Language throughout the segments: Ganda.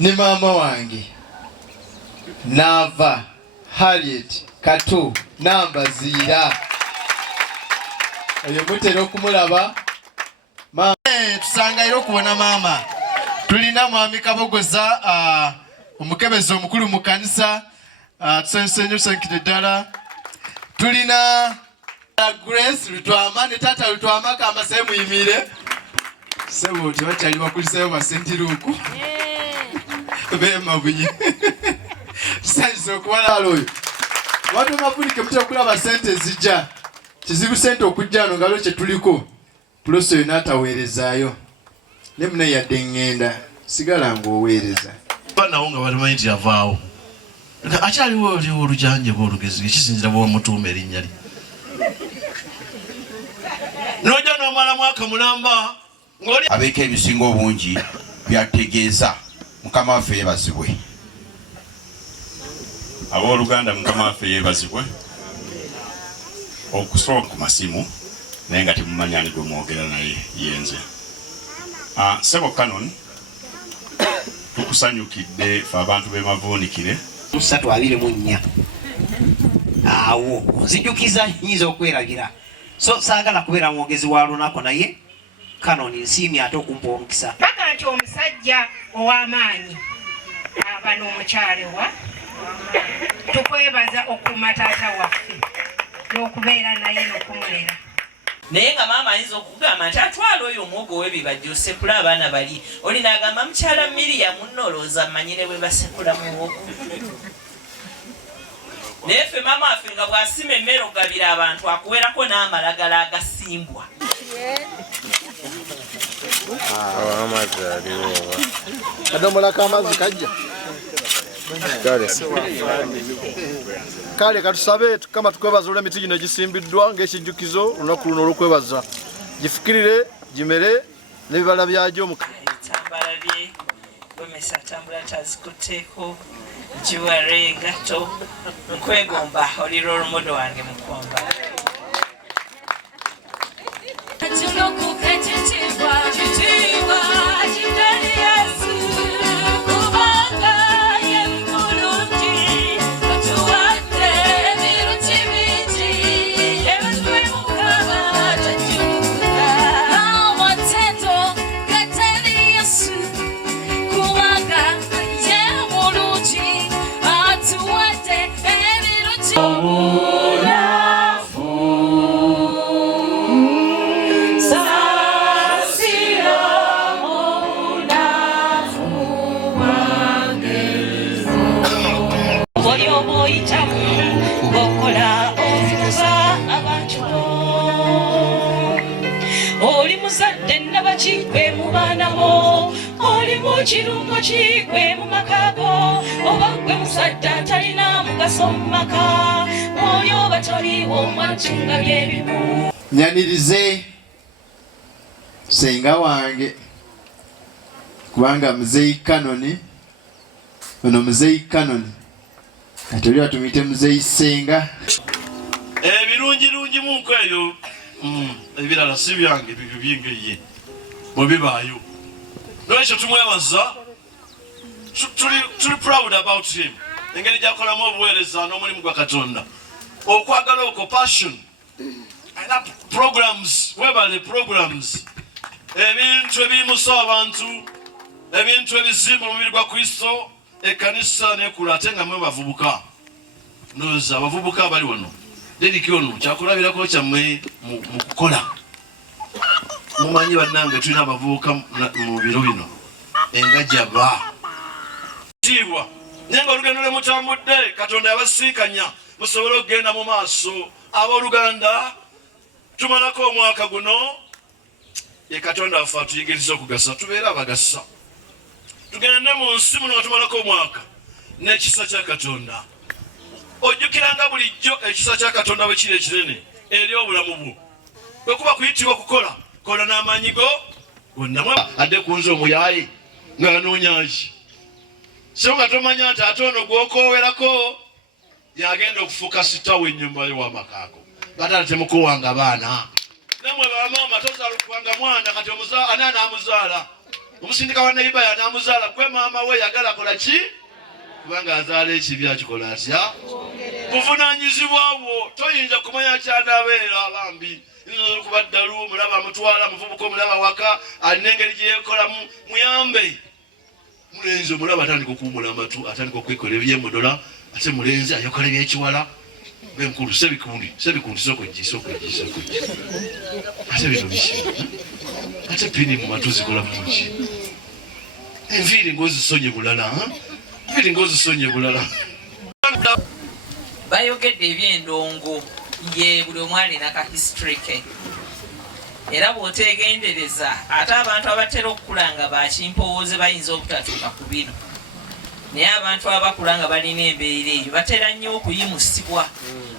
ne maama wange Nava Harriet Kato Nambaziira oyo mutera okumulaba tusangayo okubona maama. Tulina mwami Kabogoza omukebezi omukulu mu kanisa tusensenyusenkire ddala. Tulina Grace Lutwama ne tata Lutwama kamba se muyimire sebo tebakyali bakulisayo basentiruku bema bunye tusanyiza okubala oyo watu mafunike mutera okulaba sente zijja kizibu sente okujja no ngalo kye tuliko puloso yo n'ataweerezaayo ne mune yadde ngenda sigala ng'oweereza banawo nga balimanyi nti yavaawo akyaliwo oliwo olujanje bw'olugezi ekisinzira bw'omutuuma erinnya lye n'ojja n'omala mwaka mulamba abeeko ebisinga obungi byategeeza mukama waffe yeebazibwe. Abooluganda mukama waffe yeebazibwe okusooka ku masimu naye nga temumanya ni gwe mwogera naye yenze. Ssebo Canon tukusanyukidde fe abantu b'e Mavuunikire 324 awo nzijukiza nyinza okwerabira so saagala kubeera mwogezi wa lunaku naye Canon nsiimye ate okumpa omukisa paka nti omusajja ow'amaanyi aba n'omukyale wa tukwebaza okuuma taata waffe n'okubeera naye n'okumulera naye nga maama ayinza okugamba nti atwala oyo omwogo w'ebibajjo osekula abaana bali oli n'agamba mukyala Miriam nnolooza mmanyire bwe basekula muwogo naye ffe maama waffe nga bw'asima emmere ogabira abantu akuwerako n'amalagala agasimbwa amazzi aliwo kadomola k'amazzi kajja kale katusabe kama tukwebaza olw'emiti gino gisimbiddwa ng'ekijjukizo olunaku luno olw'okwebaza gifukirire gimere n'ebibala byagyo ebitambala bye gomesa atambula tazikuteeko giware engato nkwegomba oli lw'olumodo wange mu kwambala kirungo kigwe mu makago oba gwe musajja atalina mugaso mu maka oyo batoliwo mwacunga by'ebimu. Nyanirize senga wange kubanga muzeyi Canon ono muzeyi Canon atoli atumite muzeyi senga ebirungi munko eyo ebirala si byange bibyo byengeye bwe bibaayo. Lwekyo tumwebaza tuli proud about him engeri gyakolamu obuweereza n'omulimu gwa Katonda okwagala okwo passion ayina programs webale programs ebintu ebiyimusa abantu ebintu ebizimba omubiri gwa Kristo ekkanisa nekula ate nga mwe bavubuka noza abavubuka abali wano dediki ono kyakulabirako kyammwe mu kukola mumanyi bannange tulina abavubuka mu biro bino engajaba tibwa nyenga olugendo lwe mutambudde Katonda yabasiikanya musobole okugenda mu maaso abooluganda tumalako omwaka guno ye Katonda waffe atuyigiriza okugasa tubeere abagasa tugende mu nsi muno nga tumalako omwaka n'ekisa kya Katonda ojjukiranga bulijjo ekisa kya Katonda bwe kiri ekinene eri obulamu bwo bwe kuba kuyitibwa okukola kola n'amaanyi go gonna adde kunze omuyaaye ng'anoonyaki so nga tomanya nti ate ono gw'okoowerako yagenda okufuuka sitawo ennyumba yo w'amakaako batala temukuwanga baana namwe bamaama tozaala okubanga mwana kati ani anaamuzaala omusindika wa neiba yanamuzaala gwe maama we yagala kola ki kubanga azaala ekibi akikola atya buvunaanyizibwa bwo toyinza kumanya kyanabeera abambi kuba ddalu mulaba mutwala muvubuka omulaba waka alina engeri gye yeekolamu muyambe mulenzi omulaba atandika okuwumula amatu atandika okwekola ebyemudola ate mulenzi ayokola ebyekiwala benkulu sebikundi sokwegiisa ate bino biki ate pini mu matu zikola muki enviiri ng'ozisonye bulala bayogedde eby'endongo ye buli omu alina ka history ke era bw'otegendereza ate abantu abatera okukula nga bakimpowooze bayinza obutatuuka ku bino naye abantu abakula nga balina embeera eyo batera nnyo okuyimusibwa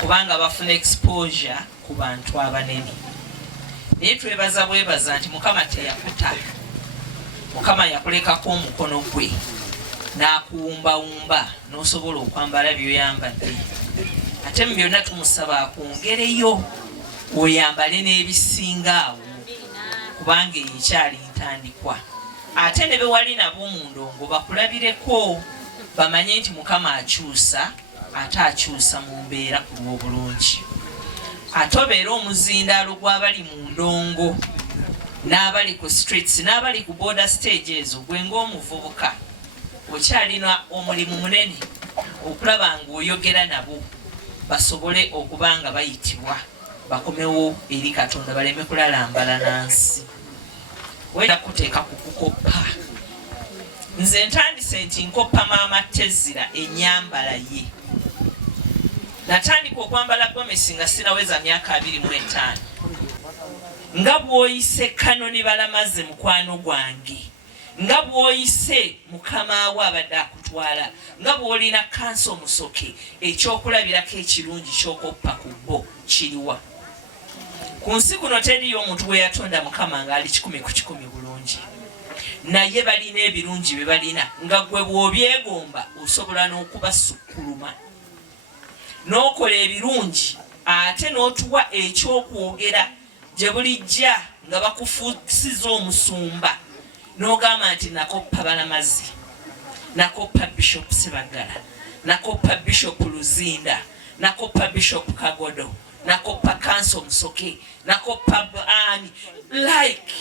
kubanga bafuna exposure ku bantu abanene naye twebaza bwebaza nti mukama teyakuta mukama yakulekako omukono gwe n'akuwumbawumba n'osobola okwambala byoyambadde ate mu byonna tumusaba akwongereyo oyambale n'ebisingaawo kubanga ekyali ntandikwa ate ne bewali nabo mu ndongo bakulabireko bamanye nti mukama akyusa ate akyusa mu mbeera ku lw'obulungi ate obeera omuzindaalo gw'abali mu ndongo n'abali ku streets n'abali ku border stages gwe ng'omuvubuka okyalina omulimu munene okulaba ng'oyogera nabo basobole okuba nga bayitibwa bakomewo eri Katonda baleme kulalambala nansi wenda kuteeka ku kukoppa nze ntandise nti nkoppa maama Tezira ennyambala ye natandika okwambala gomesi nga sinaweza myaka 25 nga bw'oyise Kanoni Balamaze mukwano gwange nga bw'oyise mukama we abadde akutwala nga bw'olina kanso Musoke ekyokulabirako ekirungi ky'okoppa ku bo kiriwa ku nsi kuno teriyo omuntu gwe yatonda mukama ng'ali 100 ku 100 bulungi naye balina ebirungi bye balina nga gwe bw'obyegomba osobola n'okubasukkuluma n'okola ebirungi ate n'otuwa ekyokwogera gye bulijja nga bakufuusiza omusumba n'ogamba nti nakoppa Balamazi nakoppa Bishop Sibagala nakoppa Bishop Luzinda nakoppa Bishop Kagodo nakoppa Kanso Musoke nakoppa Ani like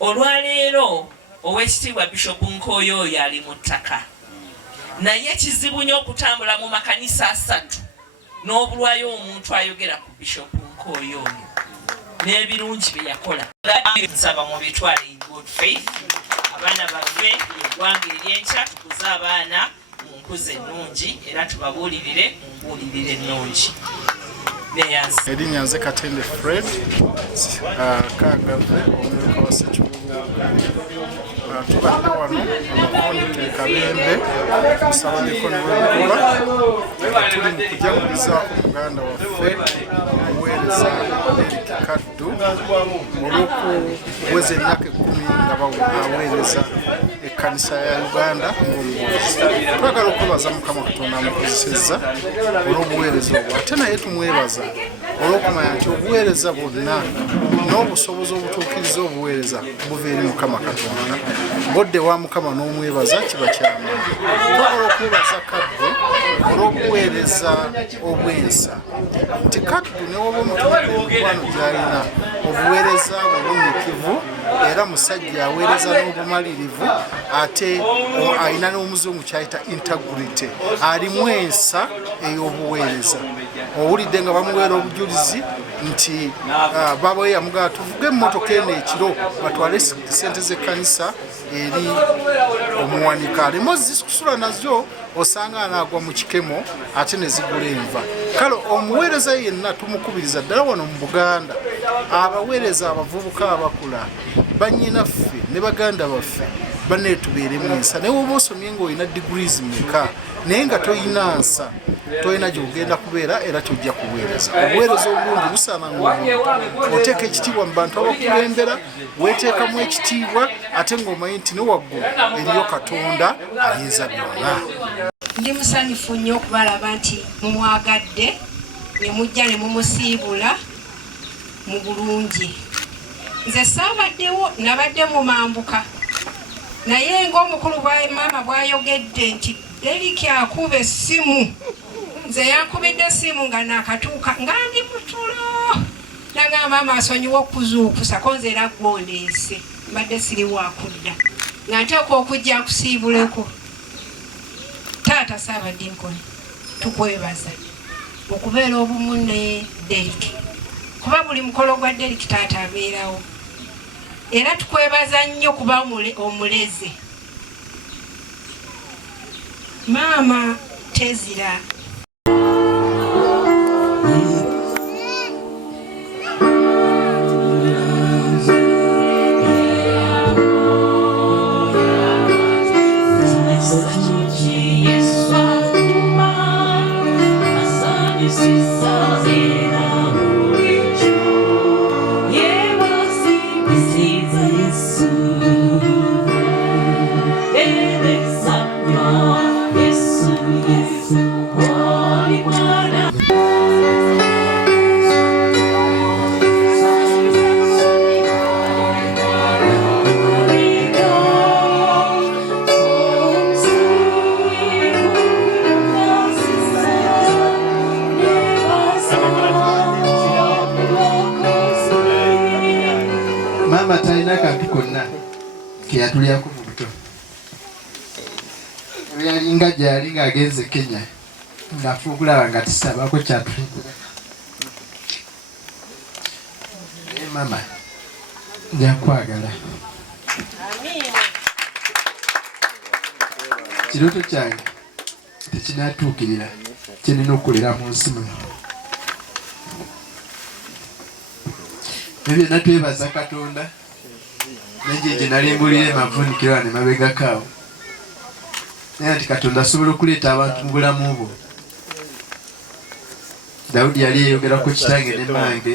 olwaleero owekitiibwa Bishop Nkoyo oyo ali mu ttaka naye kizibu nnyo okutambula mu makanisa 3 n'obulwayo omuntu ayogera ku Bishop Nkoyo oyo n'ebirungi bye yakola nsaba mu bitwale in good faith abaana baffe eggwanga eryenkya tukuze abaana mu nkuza ennungi era tubabuulirire mu mbuulirire ennungi erinnya nze Katende Fred kagave omumyuka wa Ssekibungo tubadde wano omukondi Kabembe tusabaleko ne webikola tuli mu kujaguliza omuganda waffe omuweereza Eric Kaddu olw'okuweza emyaka 10 nga baweereza ekkanisa ya Uganda ng'omuwozi. Twagala okwebaza Mukama Katonda amukozesezza olw'obuweereza obwo ate naye tumwebaza olw'okumanya nti obuweereza bwonna n'obusobozi obutuukiriza obuweereza buva eri Mukama Katonda. Bodde wa Mukama n'omwebaza kiba kyamaanyi. Twagala okwebaza Kaddu olw'obuweereza obwensa nti Kaddu ne woba omutuufu emikwano gy'alina obuweereza bulumirivu era musajja aweereza n'obumalirivu ate alina n'omuzimu kyayita integrity alimu ensa ey'obuweereza. Owulidde nga bamuweera obujulizi nti baba yamugamba tuvuge emmotoka eno ekiro batwale ssente z'ekkanisa eri omuwanika aleme ozikusula nazo osanga anaagwa mu kikemo ate ne zigula enva. Kale omuweereza yenna tumukubiriza ddala wano mu Buganda abaweereza abavubuka abakula bannyinaffe ne baganda baffe banne tubeeremu ensa. Naye woba osomye ng'olina degrees mmeka naye nga toyina nsa toyina gy'ogenda kubeera era tojja kuweereza. Obuweereza obulungi busaana ng'omuntu oteeka ekitiibwa mu bantu abakulembera weeteekamu ekitiibwa ate ng'omanyi nti ne waggulu eriyo Katonda ayinza byonna. Ndi musanyufu nnyo okubalaba nti mumwagadde ne mujja ne mumusiibula mu bulungi nze saabaddewo nabadde mu mambuka naye ng'omukulu bwa maama bw'ayogedde nti Deriki akuba essimu nze yankubidde essimu nga nakatuuka nga ndi mutulo nanga maama asonyiwa okuzuukusa ko nze era gwondeese mbadde siri wakudda nga nteeka okujja nkusiibuleko taata saabadde nkoni tukwebaza okubeera obumu ne Deriki kuba buli mukolo gwa Deriki taata abeerawo era tukwebaza nnyo kuba omuleze maama tezira Mama talina kantu konna keyatulyako mu buto yalinga gyali ng'agenze Kenya ng'afa okulaba nga tisabako kyatulindira naye mama njakwagala kirooto kyange tekinatuukirira kyenina okukolera mu nsi muno ebyo natwebaza Katonda nenjeje nalimbulira emavunikiro wano emabegakaawo naye nti Katonda asobola okuleeta abantu mu bulamu bwo. Dawudi yali yeyogerako kitange ne mange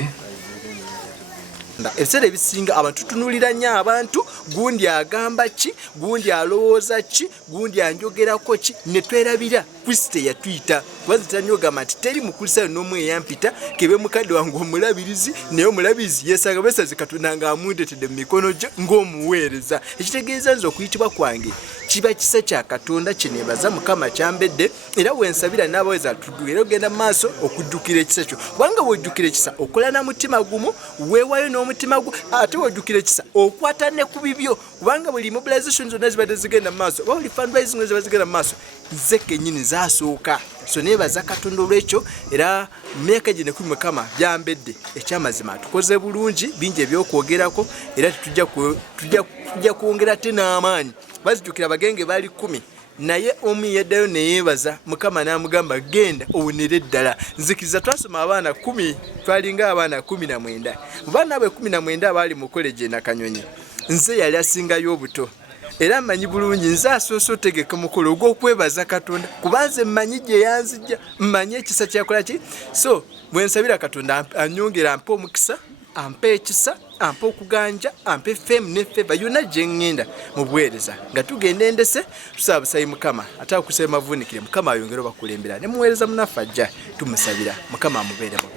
ebiseera ebisinga abantu tutunulira nnyo abantu gundi agamba ki gundi alowooza ki gundi anjogerako ki ne twerabira Kristo yatuyita wazitanyogamba nti teri mukulisayo n'omu eyampita kebe mukadde wange omulabirizi naye omulabirizi yeesanga besazi Katonda nga amundetedde mu mikono gye ng'omuweereza ekitegeeza nze okuyitibwa kwange kiba kisa kya Katonda kyeneebaza Mukama kyambedde era wensabira n'abaweza tuduera ogenda mu maaso okujjukira ekisa kyo kubanga bw'ojjukira ekisa okola na mutima gumu weewayo n'omutima gwo ate wojjukira ekisa okwata ne ku bibyo kubanga buli mobilization zonna zibadde zigenda mu maaso oba buli fundraising ziba zigenda mu maaso nze kennyini zaasooka so neebaza Katonda olw'ekyo era myaka gye nekumi Mukama byambedde ekyamazima tukoze bulungi bingi ebyokwogerako era tujja kwongera te n'amaanyi bazijjukira abagenge baali 10 naye omu yeddayo neyeebaza Mukama n'amugamba genda owonere eddala nzikiriza twasoma abaana 10 twalinga abaana 19 mu baana abwe 19 abaali mu koleji Nakanyonyi nze yali asingayo obuto era mmanyi bulungi nze asoose otegeka mukolo ogw'okwebaza Katonda kubanze mmanyi gye yanzijja mmanyi ekisa kyakola ki so bwe nsabira Katonda anyongera ampe omukisa ampe ekisa ampe okuganja ampe fame ne feva yonna gye ŋŋenda mu buweereza nga tugenda endese tusaba busayi Mukama ate akusaba mavunikire Mukama ayongere bakulembera ne muweereza munaffe ajja tumusabira Mukama amubeere mu